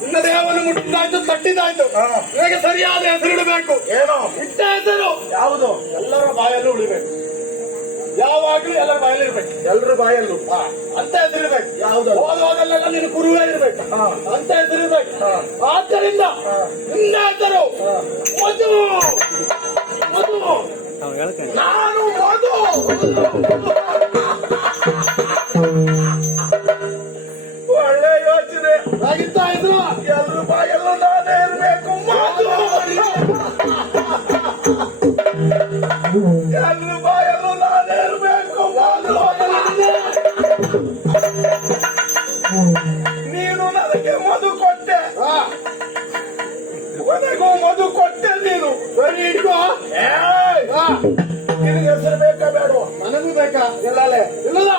ನಿನ್ನ ದೇಹವನ್ನು ಮುಟ್ಟಿದ್ದಾಯ್ತು, ತಟ್ಟಿದ್ದಾಯ್ತು. ನಿನಗೆ ಸರಿಯಾದ ಹೆಸರಿಡಬೇಕು. ಏನೋ ಇಟ್ಟ ಹೆಸರು ಯಾವುದು? ಎಲ್ಲರ ಬಾಯಲ್ಲೂ ಉಳಿಬೇಕು. ಯಾವಾಗ್ಲೂ ಎಲ್ಲರ ಬಾಯಲ್ಲಿ ಇರ್ಬೇಕು. ಎಲ್ಲರ ಬಾಯಲ್ಲೂ ಅಂತ ಹೆಸರಿರ್ಬೇಕು. ಯಾವ್ದು? ಹೋದವಾಗಲ್ಲೆಲ್ಲ ನೀನು ಕುರುವೇ ಇರ್ಬೇಕು ಅಂತ ಹೆಸರಿರ್ಬೇಕು. ಆದ್ದರಿಂದ ನಿನ್ನ ಹೆಸರು ಮಧು. ಮಧು, ನಾನು ಮಧು. ಒಳ್ಳೆ ಯೋಚನೆ ಆಗಿತ್ತಾ ಇದು? ಎಲ್ರ ಬಾಯಲ್ಲೂ ನಾನೇ ಇರ್ಬೇಕು. ಮಧು, ಎಲ್ರ ಬಾಯಲ್ಲೂ ನಾನೇ ಇರ್ಬೇಕು. ಮಧು, ನೀನು ನನಗೆ ಮಧು ಕೊಟ್ಟೆ, ನನಗೂ ಮಧು ಕೊಟ್ಟೆ ನೀನು. ಸರಿ ಇಟ್ಕೋ. ನಿನಗೆ ಹೆಸರು ಬೇಕಾ ಬೇಡವಾ? ನನಗೂ ಬೇಕಾ? ಇಲ್ಲಲೇ ಇಲ್ಲ.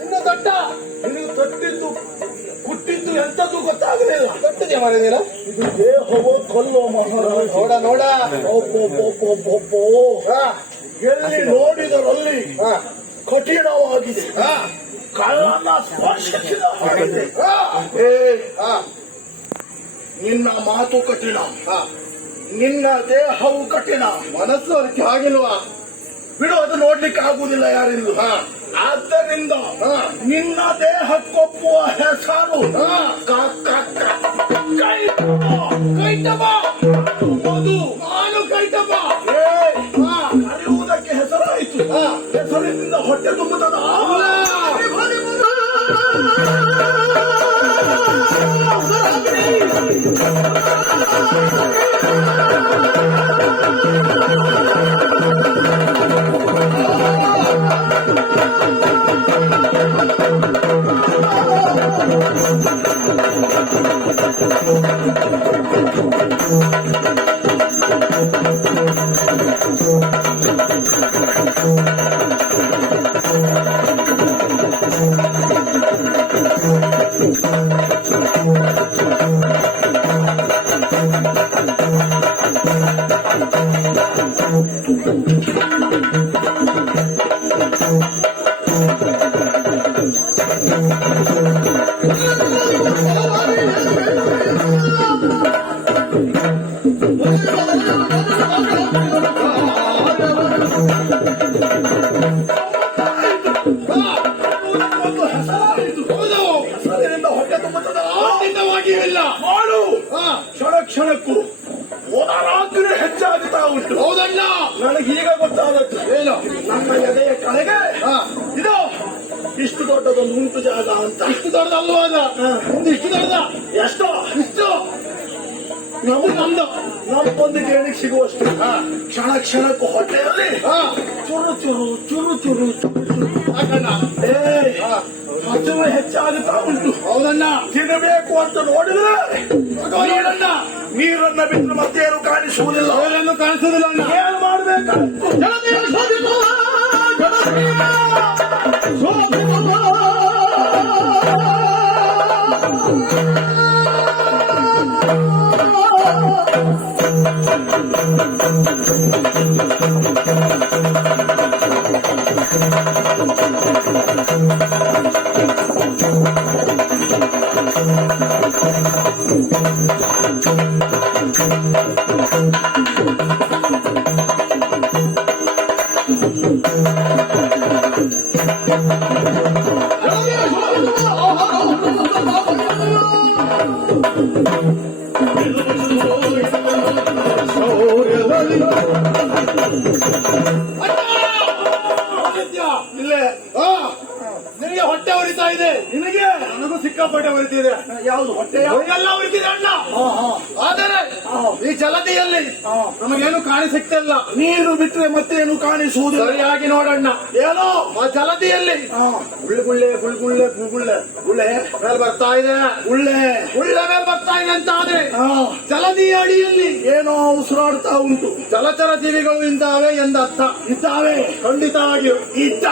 ಇನ್ನ ದೊಡ್ಡ ನಿನಗೆ ತೊಟ್ಟಿದ್ದು ಕುಟ್ಟಿದ್ದು ಎಂತದ್ದು ಗೊತ್ತಾಗಲಿಲ್ಲ. ತೊಟ್ಟಿದ್ಯಾ ಮನೆಯ ಇದು ದೇಹವೋ ಕೊಲ್ಲೋ ಮಹಾರಾಜ. ನೋಡ ನೋಡ, ಎಲ್ಲಿ ನೋಡಿದರಲ್ಲಿ ಕಠಿಣವಾಗಿದೆ. ಕಳ್ಳನ ಸ್ಪರ್ಶಿಸಿದ ಹಾಗಿದೆ. ನಿನ್ನ ಮಾತು ಕಠಿಣ, ನಿನ್ನ ದೇಹವು ಕಠಿಣ, ಮನಸ್ಸು ಅದಕ್ಕೆ ಆಗಿಲ್ವಾ? ಬಿಡು, ಅದು ನೋಡ್ಲಿಕ್ಕೆ ಆಗುವುದಿಲ್ಲ ಯಾರಿಂದು. ಆದ್ದರಿಂದ ನಿನ್ನ ದೇಹಕ್ಕೊಪ್ಪುವ ಹೆಸರು ಕೈಟಬ. ಮಧು, ನಾನು ಕೈಟಬ. ಕರೆಯುವುದಕ್ಕೆ ಹೆಸರಾಯಿತು. ಹೆಸರಿನಿಂದ ಹೊಟ್ಟೆ ತುಂಬುತ್ತದ. ಹೆಸರಿನಿಂದ ಹೊಟ್ಟೆ ತುಂಬುತ್ತದೆ. ಮಾಡು. ಕ್ಷಣ ಕ್ಷಣಕ್ಕೂ ರಾತ್ರಿ ಹೆಚ್ಚಾಗುತ್ತಾ ಉಂಟು. ಹೌದಲ್ಲ, ನನಗೀಗ ಗೊತ್ತಾದದ್ದು ಏನು? ನನ್ನ ಎದೆಯ ಕಡೆಗೆ ಇದು ಇಷ್ಟು ದೊಡ್ಡದೊಂದು ಉಂಟು ಜಾಗ ಅಂತ. ಇಷ್ಟು ದೊಡ್ಡದಲ್ವಾದ? ಇಷ್ಟು ದೊಡ್ಡದ? ಎಷ್ಟೋ? ಇಷ್ಟು ನಮ್ದು ನಮ್ಗೊಂದು ಕೇಳಿಗೆ ಸಿಗುವಷ್ಟು. ಕ್ಷಣ ಕ್ಷಣಕ್ಕೂ ಹೊಟ್ಟೆಯಲ್ಲಿ ಚುರು ಚುರು ಚುರು ಚುರು ಚುರು ಚುರು ಹಸಿವು ಹೆಚ್ಚಾಗುತ್ತಾ ಉಂಟು. ಹೌದಣ್ಣ, ತಿನ್ನಬೇಕು ಅಂತ ನೋಡಿದ್ರೆ ನೀರನ್ನ ಬಿಟ್ಟು ಮತ್ತೇನು ಕಾಣಿಸುವುದಿಲ್ಲ. ಏನು ಕಾಣಿಸುವುದಿಲ್ಲ. ಏನು ಮಾಡಬೇಕು? ಇಲ್ಲೇ ನಿನಗೆ ಹೊಟ್ಟೆ ಹೊರಿತಾ ಇದೆ. ನಿನಗೆ ನನಗೂ ಸಿಕ್ಕ ಸಿಕ್ಕಾಪಟ್ಟೆ ಉಳಿತಿದೆ. ಯಾವುದು ಹೊಟ್ಟೆ ಎಲ್ಲ ಉಳಿತಿದೆ ಅಣ್ಣ. ಆದರೆ ಈ ಜಲದಿಯಲ್ಲಿ ನಮಗೇನು ಕಾಣಿ ಸಿಗ್ತಿಲ್ಲ. ನೀರು ಬಿಟ್ರೆ ಮತ್ತೇನು ಕಾಣಿಸುವುದು? ಸರಿಯಾಗಿ ನೋಡಣ್ಣ. ಏನೋ ಆ ಜಲದಿಯಲ್ಲಿ ಗುಳ್ಳೆ ಗುಳ್ಗುಳ್ಳೆ ಗುಳ್ಗುಳ್ಳೆ ಗುಳ್ಳೆ ಮೇಲೆ ಬರ್ತಾ ಇದೆ. ಗುಳ್ಳೆ ಉಳ್ಳೆ ಮೇಲೆ ಬರ್ತಾ ಇದೆ ಅಂತ ಆದ್ರೆ ಜಲದಿಯ ಅಡಿಯಲ್ಲಿ ಏನೋ ಉಸಿರಾಡ್ತಾ ಉಂಟು. ಜಲಚರ ಜೀವಿಗಳು ಇದ್ದಾವೆ ಎಂದರ್ಥ. ಇದ್ದಾವೆ ಖಂಡಿತವಾಗಿಯೂ. ಇದ್ದ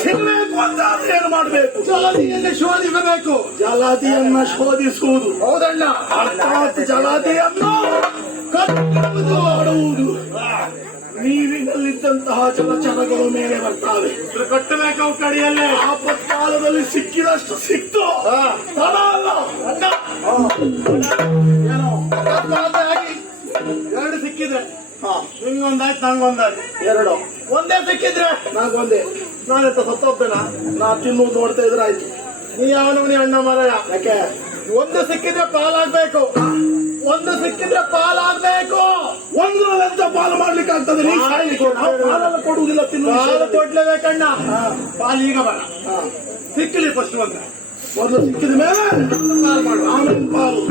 ಸಿಗಬೇಕು ಅಂತ ಏನು ಮಾಡಬೇಕು? ಜಲದಿಯಲ್ಲಿ ಶೋಧಿಸಬೇಕು. ಜಲದಿಯನ್ನ ಶೋಧಿಸುವುದು. ಹೌದಣ್ಣ. ಅರ್ಥಾತ್ ಜಲದಿಯನ್ನು ಕಟ್ಟುವುದು ಆಡುವುದು. ನೀರಿನಲ್ಲಿದ್ದಂತಹ ಜಲಚರಗಳು ಮೇಲೆ ಬರ್ತಾವೆ. ಕಟ್ಟಬೇಕು ಕಡಿಯಲ್ಲೇ. ಆಪತ್ಕಾಲದಲ್ಲಿ ಸಿಕ್ಕಿದಷ್ಟು ಸಿಕ್ತು. ತಡ ಅಲ್ಲ ಅಣ್ಣ. ಏನೋ ಅಕಸ್ಮಾತ್ತಾಗಿ ಎರಡು ಸಿಕ್ಕಿದ್ರೆ ನಿಂಗೊಂದಾಯ್ತು ನಂಗೊಂದಾಯ್ತು. ಎರಡು ಒಂದೇ ಸಿಕ್ಕಿದ್ರೆ ನಾಗೊಂದೇ. ನಾನೆಂತ ಸತ್ತೋಗ್ತೇನ? ನಾ ತಿನ್ನುವುದು ನೋಡ್ತಾ ಇದ್ರೆ ಆಯ್ತು. ನೀ ಅವನು ಅಣ್ಣ ಮರಯ. ಯಾಕೆ? ಒಂದು ಸಿಕ್ಕಿದ್ರೆ ಪಾಲಾಗ್ಬೇಕು. ಒಂದು ಸಿಕ್ಕಿದ್ರೆ ಪಾಲಾಗ್ಬೇಕು. ಒಂದರಲ್ಲಂತ ಪಾಲು ಮಾಡ್ಲಿಕ್ಕೆ ಆಗ್ತದೆ. ನೀ ಸಾಯ್ಲಿಕ್ಕೆ ಪಾಲನ್ನು ಕೊಡುವುದಿಲ್ಲ. ಪಾಲು ಕೊಡ್ಲೇಬೇಕಣ್ಣ. ಪಾಲು ಈಗ ಬೇಡ. ಸಿಕ್ಕಲಿ ಫಸ್ಟ್ ಒಂದು. ಮೊದಲು ಸಿಕ್ಕಿದ ಮೇಲೆ ಪಾಲು ಮಾಡುವ. ಆಮೇಲೆ ಪಾಲು.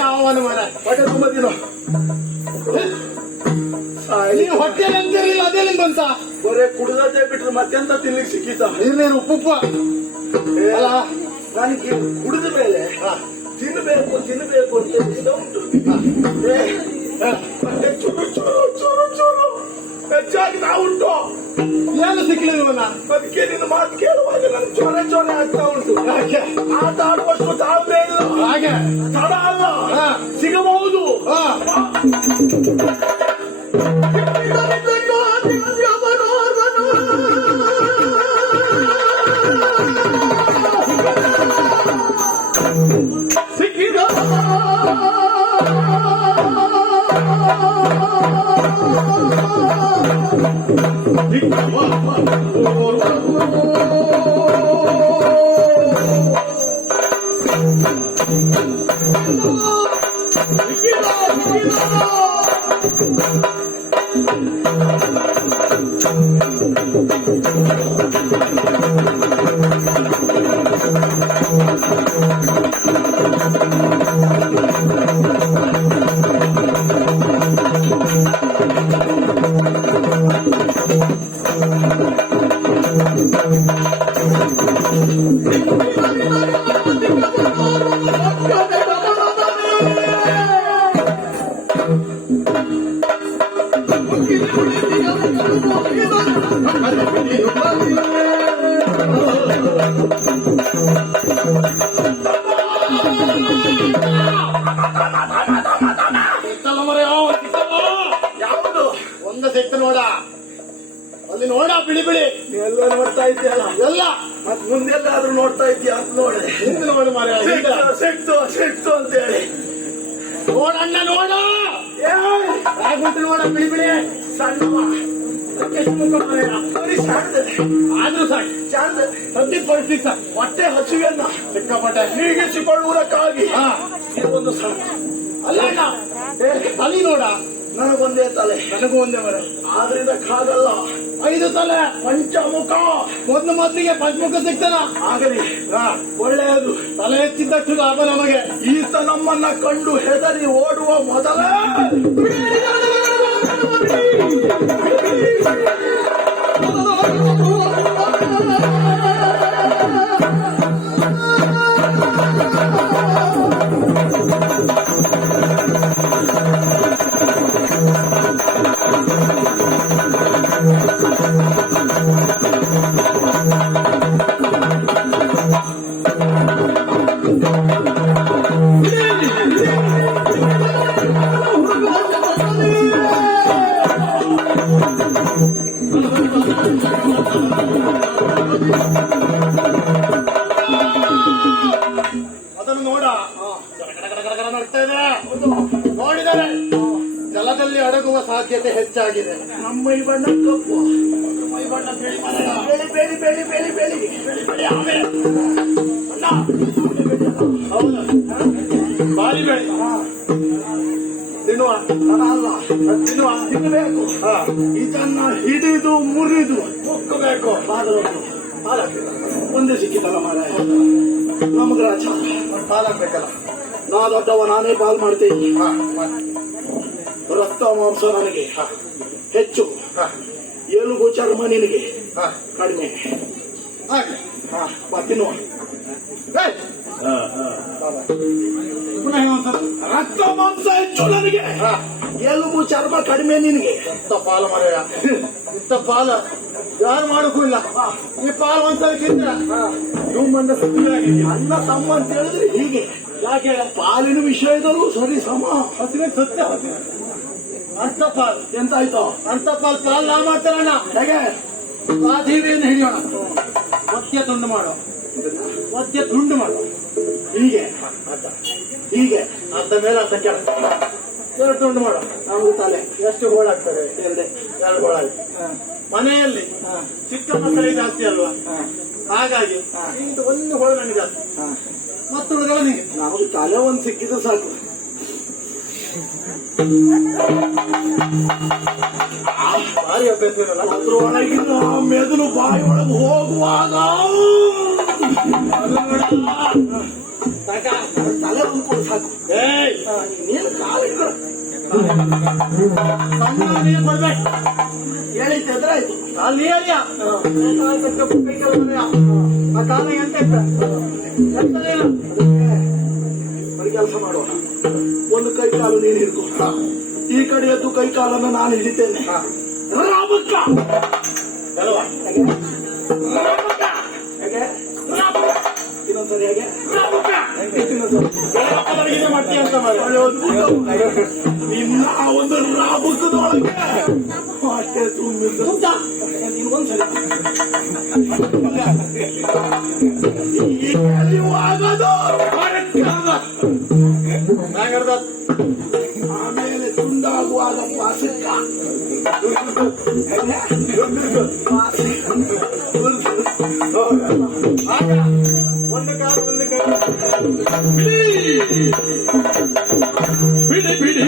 ಯಾವನು ಮರ ಹೊಟ್ಟೆ ತುಂಬ ದಿನ ನೀವು ಹೊಟ್ಟೆಲಿ ಅಂತಿರ್ಲಿಲ್ಲ. ಅದೇಲಿ ಬಂತ ಬರೇ ಕುಡಿದದ್ದೇ ಬಿಟ್ರೆ ಮತ್ತೆಂತ ತಿನ್ಲಿಕ್ಕೆ ಸಿಕ್ಕಿತ? ನೀರ್ನೇನು ಉಪ್ಪು ಅಲ್ಲ, ನನಗೆ ಕುಡಿದ ಮೇಲೆ ತಿನ್ನಬೇಕು ತಿನ್ನಬೇಕು ಅಂತ ಇದು ಉಂಟು. ಮತ್ತೆ ಚೂರು ಚೂರು ಚೂರು ಚೂರು ಹೆಚ್ಚಾಗಿ ನಾವು ಉಂಟು. ಏನು ಸಿಕ್ಲಿಲ್ವನ? ಅದಕ್ಕೆ ನಿನ್ನ ಮಾತು ಕೇಳುವಾಗ ನನ್ಗೆ ಚೊರೆ ಚೊರೆ ಆಗ್ತಾ ಉಂಟು. ಯಾಕೆ? ಆಟ ಆಡುವಷ್ಟು ತಾಳ್ಮೆ ಇಲ್ಲ. ಹಾಗೆ ತಡ ಅಲ್ಲ, ಸಿಗಬಹುದು. ಸಿಕ್ಕಿದ ಯಾವುದು ಒಂದು ಸಿಕ್ತ ನೋಡ, ಅಲ್ಲಿ ನೋಡ ಬಿಳಿ ಬಿಳಿ ಎಲ್ಲ ನೋಡ್ತಾ ಇದ್ದೀಯಲ್ಲ, ಎಲ್ಲ ಮತ್ ಮುಂದೆಲ್ಲಾದ್ರೂ ನೋಡ್ತಾ ಇದ್ದೀಯ ಅಂತ ನೋಡಿ. ಹಿಂದೆ ನೋಡು ಮಾರ್ರೆ, ಹಿಂದೆ. ಸಿಕ್ತು ಅಂತ ಹೇಳಿ ನೋಡಣ್ಣ ನೋಡ, ಹೇಗುಂಟು ನೋಡ ಬಿಳಿ ಬಿಳಿ ಸಣ್ಣವ ಎಷ್ಟು ಮುಖ ಮಾರ್ರೆ. ಬರೀ ಸಣ್ಣದೆ ಆದ್ರೂ ಸಾಕು ಚಂದ ಸದ್ಯಕ್ಕೆ ಪರಿಸ್ಥಿತಿ ಸಾಕು. ಹೊಟ್ಟೆ ಹಸಿವೆನ್ನ ಸಿಕ್ಕಾಪಟ್ಟೆ ನೀಗಿಸಿಕೊಳ್ಳುವುದಕ್ಕಾಗಿ ಹಾ ಒಂದು ಸಣ್ಣ ಅಲ್ಲ ಅಣ್ಣ, ತಲೆ ನೋಡ, ನನಗೊಂದೇ ತಲೆ, ನನಗೂ ಒಂದೇ ಮರ, ಆದ್ರಿಂದ ಕಾಗಲ್ಲ 5 ತಲೆ ಪಂಚಮುಖ ಮೊದಲಿಗೆ ಪಂಚಮುಖ ಸಿಗ್ತಾನ. ಆಗಲಿ ಒಳ್ಳೆಯದು. ತಲೆ ಹೆಚ್ಚಿದ್ದಷ್ಟು ಲಾಭ ನಮಗೆ. ಈತ ನಮ್ಮನ್ನ ಕಂಡು ಹೆದರಿ ಓಡುವ ಮೊದಲೇ ಅದನ್ನು ನೋಡ, ಗಡಗಡ ನಡ್ತಾ ಇದೆ. ನೋಡಿದರೆ ಜಲದಲ್ಲಿ ಅಡಗುವ ಸಾಧ್ಯತೆ ಹೆಚ್ಚಾಗಿದೆ. ನಮ್ಮ ಈ ಬಣ್ಣ ಕಪ್ಪು, ಮೈ ಬಣ್ಣ ಬಿಳಿ ಮನೆಯ ಬೆಳಿ ಬೆಳಿ ಬೆಳಿ ಬೆಳಿ ಬೆಳಿ ಬಿಳಿ ಬಿಳಿ ಆಮೆ. ಅಣ್ಣ, ಹೌದು ಬಾರಿ ಬೆಳಿ ತಿನ್ನುವ, ಅಲ್ಲ ತಿನ್ನುವ, ತಿನ್ನಬೇಕು. ಇದನ್ನ ಹಿಡಿದು ಮುರಿದು ಮುಕ್ಕಬೇಕು. ಒಂದೇ ಸಿಕ್ಕಿತಲ್ಲ ಮಾರಾಯ, ನಮಗ್ರಾಚಾರ. ಪಾಲಾಗ್ಬೇಕಲ್ಲ. ನಾ ದೊಡ್ಡವ, ನಾನೇ ಪಾಲ್ ಮಾಡ್ತೇನೆ. ಹಾ ರಕ್ತ ಮಾಂಸ ನನಗೆ ಹೆಚ್ಚು, ಹಾ ಎಲುಬು ಚರ್ಮ ನಿನಗೆ ಹಾ ಕಡಿಮೆ. ಹಾಗೆ ತಿನ್ನುವ. ಪುನಃ ಒಂದ್ಸಲ ರಕ್ತ ಮಾಂಸ ಹೆಚ್ಚು ನನಗೆ, ಹಾ ಎಲುಬು ಚರ್ಮ ಕಡಿಮೆ ನಿನಗೆ. ಇಂಥ ಪಾಲ ಮರೆಯ, ಇಂಥ ಪಾಲ ಯಾರು ಮಾಡೋಕ್ಕೂ ಇಲ್ಲ. ಈ ಪಾಲು ಒಂದ್ಸಲ ತಿಂದ್ರೆ ನೀವು ಮಂದ ಸುದ್ದಿಯಾಗಿದೆ. ಅಣ್ಣ ತಮ್ಮ ಅಂತ ಹೇಳಿದ್ರೆ ಹೀಗೆ. ಯಾಕೆ ಪಾಲಿನ ವಿಷಯದಲ್ಲೂ ಸರಿ ಸಮ. ಹಸಿವೆ ಸತ್ಯ ಅಂತ ಪಾಲ್ ಎಂತಾಯ್ತು? ಅಂತ ಪಾಲ್ ನಾ ಮಾಡ್ತಾರಣ್ಣ. ಹೇಗೆ? ಆ ದೇವಿಯನ್ನು ಹಿಡಿಯೋಣ, ಮಧ್ಯ ತುಂಡು ಮಾಡೋ, ಮಧ್ಯ ತುಂಡು ಮಾಡೋ. ಹೀಗೆ ಹೀಗೆ ಅರ್ಧ ಮೇಲೆ ಅರ್ಧ ಕೆಳಗೆ 2 ತುಂಡು ಮಾಡೋ. ನಮ್ಗೆ ತಲೆ ಎಷ್ಟು ಗೋಳಾಗ್ತದೆ? ಎರಡೇ. 2 ಗೋಳಾಗ್ತದೆ. ಮನೆಯಲ್ಲಿ ಚಿಕ್ಕ ಮಕ್ಕಳಿಗೆ ಜಾಸ್ತಿ ಅಲ್ವಾ, ಹಾಗಾಗಿ ಇದು ಒಂದು ಹೋಳು ನನಗೆ ಜಾಸ್ತಿ, ಮತ್ತುಳಿದವ ನಿಮಗೆ. ನಮಗೆ ತಲೆ ಒಂದು ಸಿಕ್ಕಿದ್ರೆ ಸಾಕು. ಭಾರಿ ಅಭ್ಯಾಸ ಇರಲ್ಲ. ಅದ್ರೊಳಗಿನ ಮೆದುಳು ಬಾಯಿ ಒಳಗೆ ಹೋಗುವಾಗ ತಲೆ ಅಂದ್ಕೊಂಡು ಸಾಕು. ಏಯ್ ನೀನು ಕಾಲಿಟ್ಟು ಸಣ್ಣ ಬರ್ಬೇಕು, ಹೇಳಿದ್ದೆ ಎದುರಾಯ್ತು. ಅಲ್ಲಿ ಏರಿಯಾ ಆ ಕಾಲ ಎಂತ ಬರೀ ಕೆಲಸ ಮಾಡುವ. ಒಂದು ಕೈ ಕಾಲು ನೀನು ಹಿಡ್ಕೊ, ಈ ಕಡೆಯದ್ದು ಕೈ ಕಾಲನ್ನು ನಾನು ಹಿಡಿತೇನೆ. ರಾಮಕ್ಕ ಅಲ್ವಾ? ಹೇಗೆ? ಇನ್ನೊಂದ್ಸರಿ ಹೇಗೆ? ಇನ್ನೊಂದ್ಸರಿ ಮಾಡ್ತೀಯ ಅಂತ ನಿನ್ನ ಒಂದು ರಾಬುಕದೊಳಗೆ ಅಷ್ಟೇ ತುಂಬಿದ್ದು. ಇನ್ನೊಂದ್ಸರಿ ಆಮೇಲೆ ತುಂಡಾಗುವಾಗ ಪಾಸಕ್ಕ ಒಂದು ಕಾಲ ಬಿಡಿ ಬಿಡಿ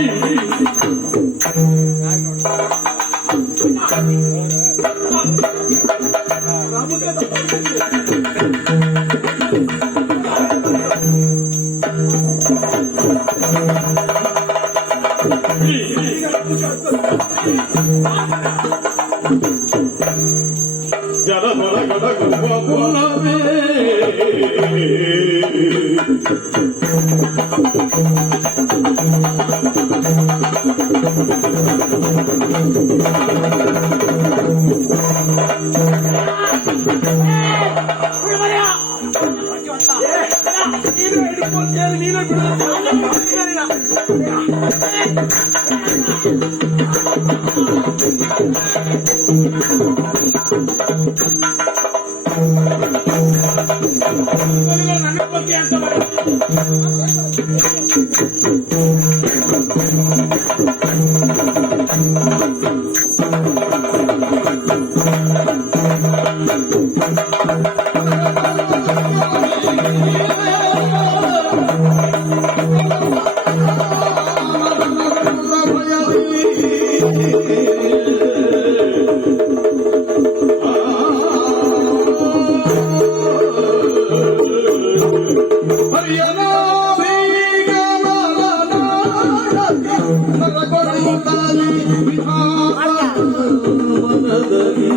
ನೀನೇ ಬಿಡು. ನನ್ನ ಬಗ್ಗೆ ಅಂತ ಮನದಲ್ಲಿ